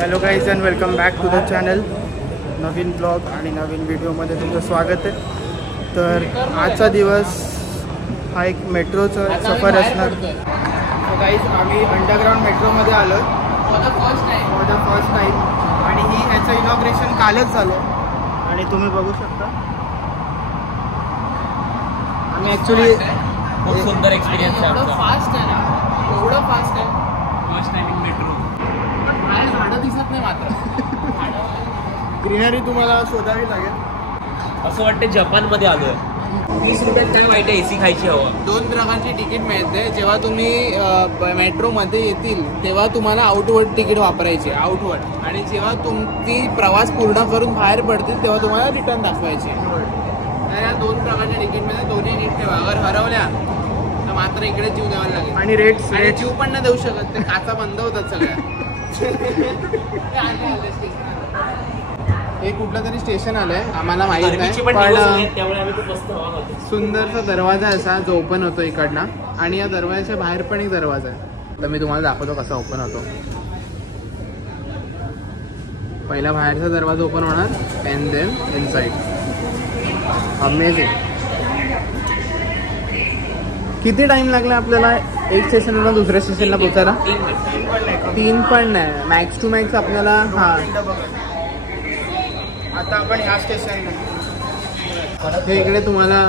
Hello guys and welcome back to the channel. नवीन blog आणि नवीन व्हिडिओमध्ये तुमचं स्वागत आहे. तर आजचा दिवस हा एक मेट्रोचा सफर असणार. गाईज आम्ही अंडरग्राऊंड मेट्रोमध्ये आलो फॉर द फर्स्ट टाईम आणि ह्याचं इनॉग्रेशन कालच झालं आणि तुम्ही बघू शकता. आम्ही ॲक्च्युली खूप सुंदर एक्सपिरियन्स आहे. एवढं फास्ट आहे ना, एवढं फास्ट आहे. First time in metro. पण बाहेर झाडं दिसत नाही मात्र. ग्रीनरी तुम्हाला शोधावी लागेल. असं वाटतं जपानमध्ये आलोय. 20 रुपयात काय वाईट आहे, एसी खायची हवं. 2 प्रकारची तिकीट मिळते. जेव्हा तुम्ही मेट्रोमध्ये येतील तेव्हा तुम्हाला आउटवर्ड तिकीट वापरायची, आउटवर्ड. आणि जेव्हा तुमची प्रवास पूर्ण करून बाहेर पडतील तेव्हा तुम्हाला रिटर्न दाखवायची. तर या 2 प्रकारच्या तिकीटमध्ये दोन्ही नीट ठेवा. अगर हरवल्या तर मात्र इकडे जीव द्यावा लागेल. आणि रेट्स जीव पण नाही देऊ शकत, ते काचा बंद होतात सगळ्या. हे कुठलं तरी स्टेशन आलंय, आम्हाला माहित नाही. पण त्यामुळे आम्ही खूप मस्त हवा खातो. सुंदरसा दरवाजा असा जो ओपन होतो इकडनं, आणि या दरवाजाच्या बाहेर पण एक दरवाजा आहे. तर मी तुम्हाला दाखवतो कसा ओपन होतो. पहिला बाहेरचा दरवाजा ओपन होणार अँड देन इनसाइड. अमेझिंग. किती टाइम लागला आपल्याला एक स्टेशनवरून दुसऱ्या स्टेशनला पोहोचायला? 3 पण नाही, मॅक्स टू मॅक्स आपल्याला. हां, आता आपण ह्या स्टेशनला. हे इकडे तुम्हाला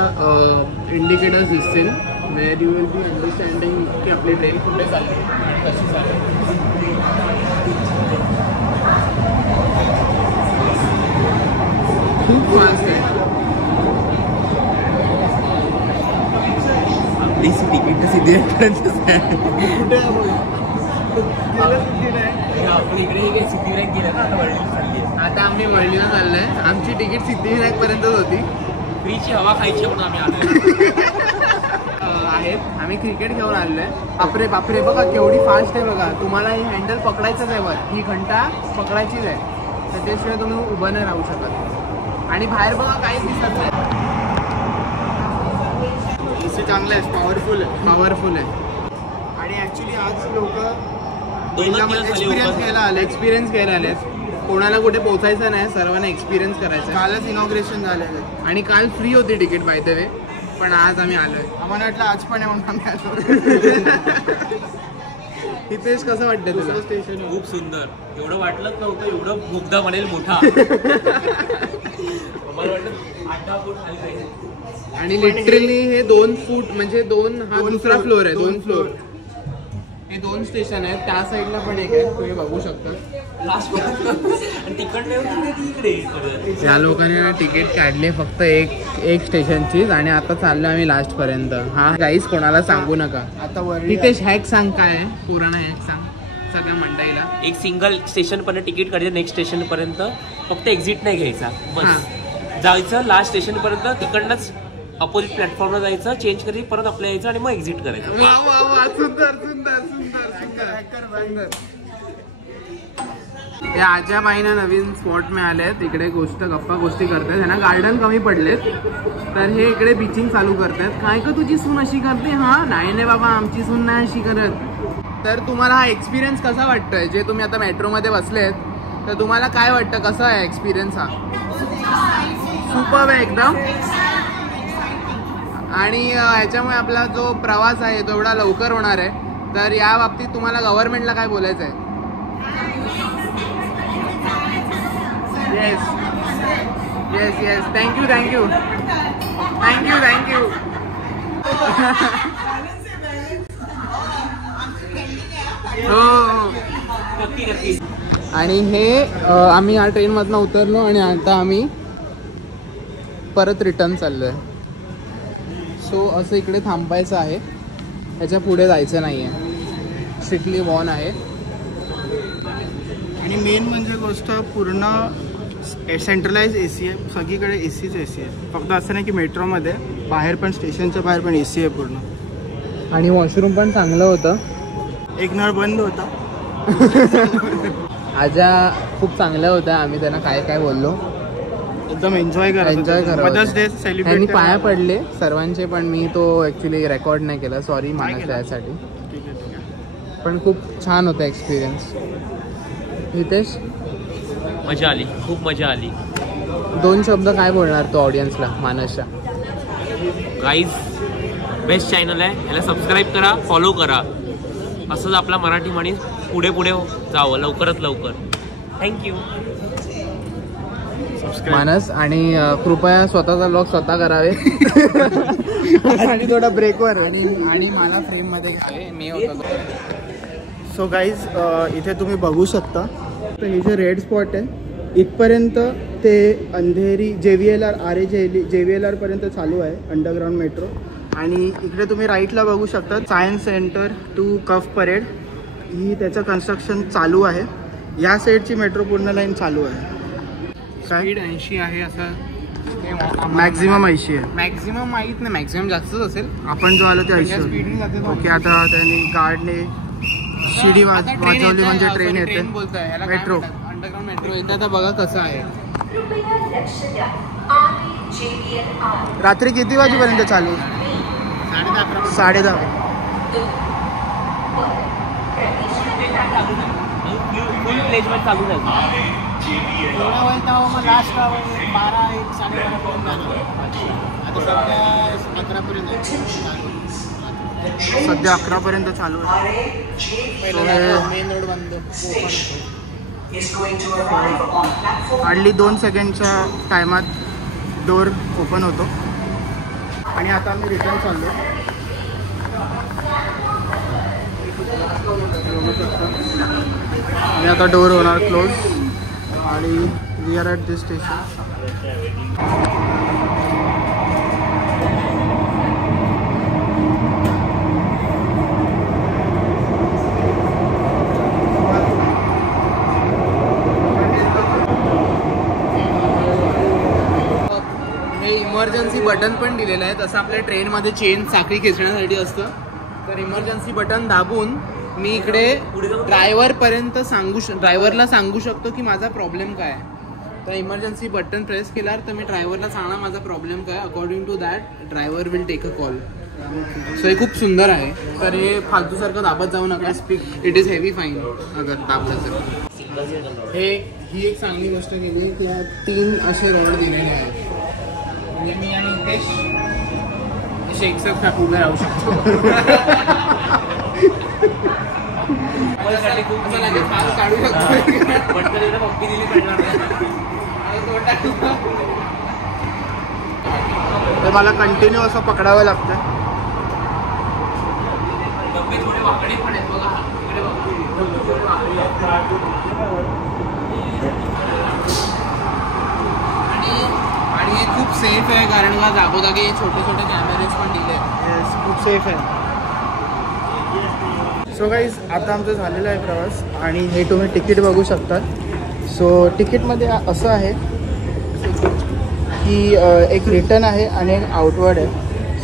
इंडिकेटर्स दिसतील where you will be understanding की आपली ट्रेन कुठे चालली, कशी चालली. खूप फास्ट आहे. तिकीट सिद्धिविनायकपर्यंत आता आम्ही वळलीला चाललोय. आमची तिकीट सिद्धिविनायक पर्यंतच होती. फ्रीची हवा खायची म्हणून आम्ही आलो आहेत. आम्ही क्रिकेट घेऊन आलोय. बापरे बापरे, बघा केवढी फास्ट आहे. बघा, तुम्हाला ही हँडल पकडायचंच आहे, वर ही घंटा पकडायचीच आहे. त्याच्याशिवाय तुम्ही उभं नाही राहू शकत. आणि बाहेर बघा काहीच दिसत नाही. एसी चांगलं आहे, पॉवरफुल आहे. आणि ॲक्च्युली आज लोक एक्सपिरियन्स घ्यायला आले. कोणाला कुठे पोहोचायचं नाही, सर्वांना एक्सपिरियन्स करायचं. कालच इनॉग्रेशन झालेलं आहे आणि काल फ्री होती तिकीट बाय द वे, पण आज आम्ही आलोय. आम्हाला वाटलं आज पण येऊन आम्ही आलो. हितेश, कसं वाटतं तुला स्टेशन? खूप सुंदर. एवढं वाटलंच नव्हतं एवढं मुग्धा बनेल मोठा. मला वाटलं 8-10 फूट खाली जाईल. आणि लिटरली हे 2 फूट म्हणजे 2, हा दुसरा फ्लोर आहे. 2 फ्लोर. हे 2 स्टेशन आहेत. त्या साईडला पण एक आहे, तुम्ही बघू शकता. लास्ट आणि तिकडे या लोकांनी तिकीट काढले फक्त एक स्टेशनचीच, आणि आता चाललो आम्ही लास्ट पर्यंत. हा गाईस, कोणाला सांगू नका. आता वर हितेश, हॅक सांग काय आहे, पुराणा हॅक सांग सगळ्या मंडळीला. एक सिंगल स्टेशन पर्यंत तिकीट काढायचं, नेक्स्ट स्टेशन पर्यंत फक्त एक्झिट नाही घ्यायचा, बस जायचं लास्ट स्टेशन पर्यंत. तिकडनंच अपोजिट प्लॅटफॉर्मला जायचं, चेंज करायची, परत आपल्या यायचं आणि मग एक्झिट करायचं. ते आजाबाईंना नवीन स्पॉट मिळाले आहेत. इकडे गप्पा गोष्टी करतात. ह्यांना गार्डन कमी पडलेत, तर हे इकडे बीचिंग चालू करतात. काय का तुझी सून अशी करते? हा, नाही बाबा, आमची सून नाही अशी करत. तर तुम्हाला हा एक्सपिरियन्स कसा वाटतोय? जे तुम्ही आता मेट्रोमध्ये बसलेत, तर तुम्हाला काय वाटतं, कसा आहे एक्सपिरियन्स हा? सुपर्ब आहे एकदम. आणि ह्याच्यामुळे आपला जो प्रवास आहे तो एवढा लवकर होणार आहे. तर या बाबतीत तुम्हाला गव्हर्नमेंटला काय बोलायचं आहे? येस. थँक्यू. हो. आणि हे आम्ही या ट्रेनमधनं उतरलो आणि आता आम्ही परत रिटर्न चाललो आहे. सो असं इकडे थांबायचं आहे, त्याच्या पुढे जायचं नाही आहे. स्ट्रिक्टली वॉर्न आहे. आणि मेन म्हणजे गोष्ट, पूर्ण सेंट्रलाइज एसी आहे. सगळीकडे एसीच एसी आहे. फक्त असं नाही की मेट्रोमध्ये, बाहेर पण, स्टेशनच्या बाहेर पण एसी आहे पूर्ण. आणि वॉशरूम पण चांगलं होतं. एक नळ बंद होता. आजा खूप चांगल्या होत्या. आम्ही त्यांना काय बोललो. एकदम एन्जॉय करा. मदर्स डे त्यांनी सेलिब्रेट पाया पडले सर्वांचे, पण मी तो ॲक्च्युली रेकॉर्ड नाही केला, सॉरी मानस त्यासाठी. पण खूप छान होता एक्सपिरियन्स. हितेश, मजा आली, खूप मजा आली. 2 शब्द काय बोलणार तो ऑडियन्सला मानसच्या? गाईज बेस्ट चॅनल आहे, याला सबस्क्राईब करा, फॉलो करा. असंच आपला मराठी म्हणी पुढे पुढे जावं लवकरात लवकर. थँक्यू मानस. आणि कृपया स्वतःचा ब्लॉग स्वतः करावे. आणि थोडा ब्रेकवर आणि मला फ्रेममध्ये घ्यावे, मी होतो. सो गाईज इथे तुम्ही बघू शकता, तर हे जे रेड स्पॉट आहे इथपर्यंत ते अंधेरी JVLR RA JVLR पर्यंत चालू आहे अंडरग्राऊंड मेट्रो. आणि इकडे तुम्ही राईटला बघू शकता science centre to Cuff Parade, ही त्याचं कन्स्ट्रक्शन चालू आहे. या साईडची मेट्रो पूर्ण लाईन चालू आहे. स्पीड 80 आहे असं मॅक्झिमम 80 आहे. मॅक्झिमम माहीत नाही, मॅक्झिमम जास्तच असेल. आपण जो आलो ते 80. स्पीडने जाते. ओके, आता त्यांनी गार्डने शिडी वाजवली म्हणजे ट्रेन येते. मेट्रो, अंडरग्राऊंड मेट्रो येते. आता बघा कसं आहे. रात्री किती वाजेपर्यंत चालू? 10:30. फुल प्लेसमेंट चालू झालं. थोडा वेळ तर मग लास्ट 12-1 साडेबारापर्यंत जाणार. आता सध्या 11पर्यंत, सध्या 11पर्यंत चालू आहे. मेन रोड बंद. हार्डली 2 सेकंडच्या टायमात डोर ओपन होतो. आणि आता आम्ही रिटर्न चाललो. आणि आता डोर होणार क्लोज आणि we are at this station. हे इमर्जन्सी बटन पण दिलेलं आहे. तसं आपल्या ट्रेनमध्ये चेन साखळी खेचण्यासाठी असतं. तर इमर्जन्सी बटन दाबून मी इकडे ड्रायव्हरला सांगू शकतो की माझा प्रॉब्लेम काय आहे. तर इमर्जन्सी बटन प्रेस केल्यावर तर मी ड्रायव्हरला सांगणार माझा प्रॉब्लेम काय. According to that driver will take a call. So हे खूप सुंदर आहे. तर हे फालतूसारखं दाबत जाऊ नका. इट इज हेवी फाईन अगर दाबलं तर. ही एक चांगली गोष्ट केली की 3 असे रोड दिलेले आहेत. म्हणजे मी आणि हितेश एक साथ उभे राहू शकतो. काढू तर मला कंटिन्यू असं पकडावं लागतं. आणि हे खूप सेफ आहे कारण का जागोजागी छोटे छोटे कॅमेरेज पण दिले. खूप सेफ आहे. सो गाईज आता आमचं झालेलं आहे प्रवास आणि हे तुम्ही तिकीट बघू शकता. सो तिकीटमध्ये असं आहे की एक रिटर्न आहे आणि एक आउटवर्ड आहे.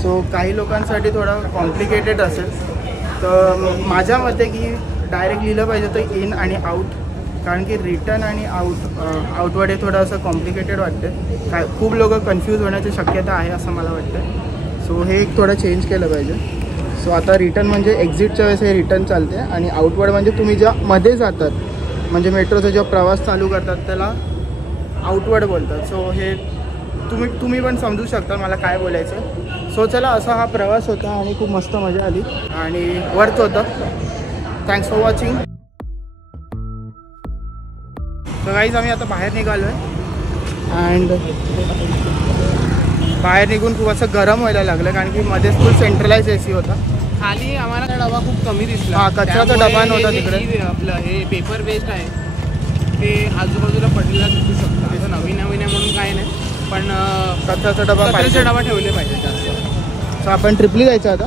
सो काही लोकांसाठी थोडा कॉम्प्लिकेटेड असेल. तर माझ्या मते की डायरेक्ट लिहिलं पाहिजे तर इन आणि आउट, कारण की रिटर्न आणि आउटवर्ड हे थोडं असं कॉम्प्लिकेटेड वाटते. खूप लोक कन्फ्यूज होण्याची शक्यता आहे असं मला वाटतं. सो हे एक थोडं चेंज केलं पाहिजे. सो आता रिटर्न म्हणजे एक्झिटच्या वेळेस हे रिटर्न चालते आणि आउटवर्ड म्हणजे तुम्ही ज्या मध्ये जातात म्हणजे मेट्रोचा जेव्हा प्रवास चालू करतात त्याला आउटवर्ड बोलतात. सो हे तुम्ही पण समजू शकता मला काय बोलायचं. सो चला असा हा प्रवास होता आणि खूप मस्त मजा आली आणि वर्थ होतं. Thanks for watching. So guys आम्ही आता बाहेर निघालो आहे अँड बाहेर निघून खूप असं गरम व्हायला लागलं कारण की मध्येच फुल सेंट्रलाइज AC होता. खाली आम्हाला डबा खूप कमी दिसला. हा, कचऱ्याचा डबा नव्हता तिकडे. आपलं हे पेपर वेस्ट आहे ते आजूबाजूला पडलेला दिसू शकतं. असं नवीन आहे म्हणून काय नाही, पण कचऱ्याचा डबा ठेवले पाहिजे जास्त. सो आपण ट्रिपली जायचं आता.